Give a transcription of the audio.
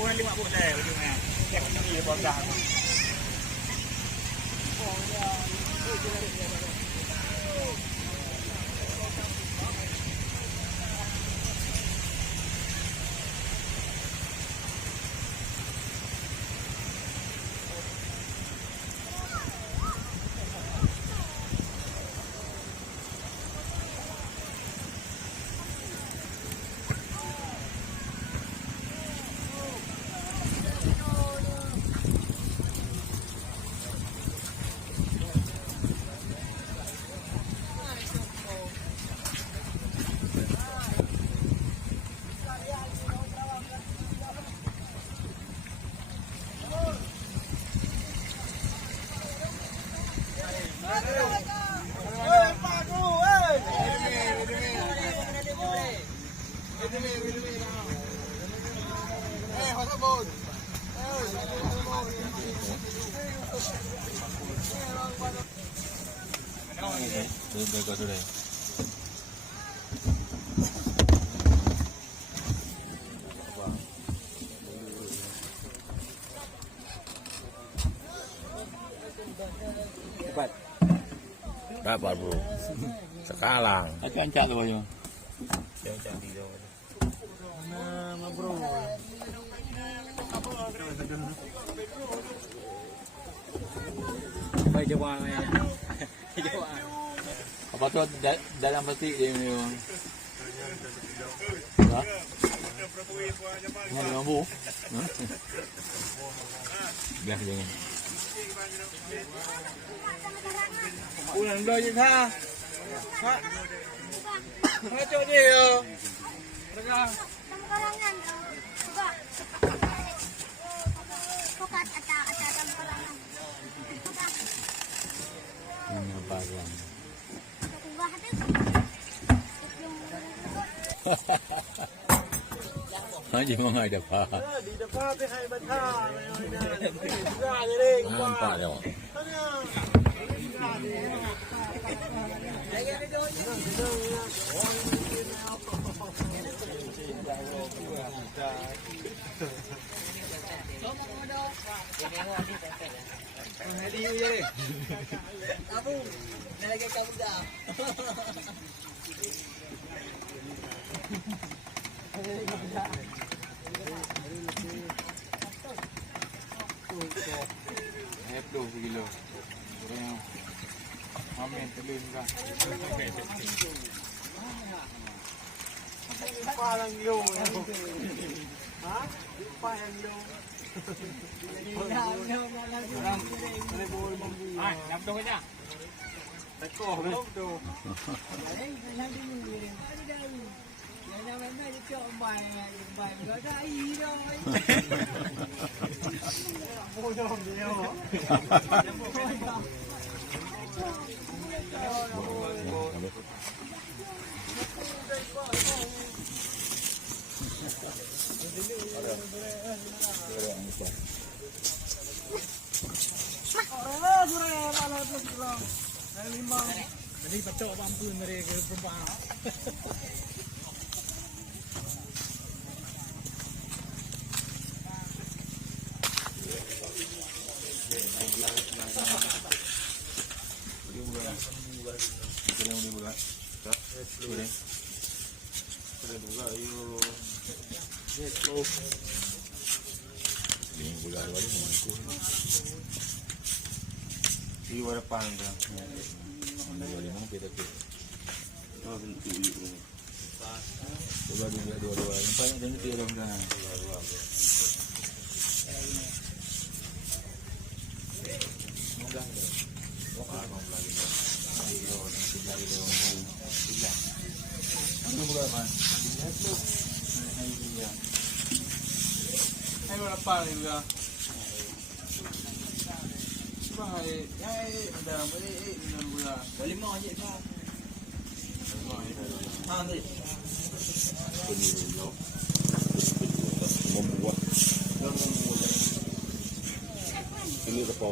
Bukan 5 boleh ujungnya. Yang ini bongkar. Sudah. Cepat. Dapat bro. Sekarang. Ancak tu baju. Ancak di tu. Mana bro? Baik jawab ya. Jawab. Apa tu dalam peti dia ni. Ha? Ni lampu. Ha? Biar jangan. Pulang dah je ha. Ha. Raja dia. Regang. Karangan. Coba. Bukan ada karangan. Ini apa yang? Haji mengai dapat. Di depan tu hai betah. Sudah jadi. Nampak dia. Abu, nak kamu dah. Itu kilo. Amin telin ka. Parang lo. Ha? Parang lo. Ay, nabdo ka niya. Teko, nabdo. Ay, nanti mungkin. Yang namanya itu ombai, ombai. Gak ada hero. Bodoh dia. Jadi pecok ampun mereka perempuan. Ini warna panggang. Mana yang mana beda tu? Oh, bentuk itu. Dua-dua. Nampak yang tengok dia dalam kan. Itu bukan man. Ayo lapar juga. Bahaya. Ada minum gula. Balik mau aje kan. Nanti. Membuat ini apa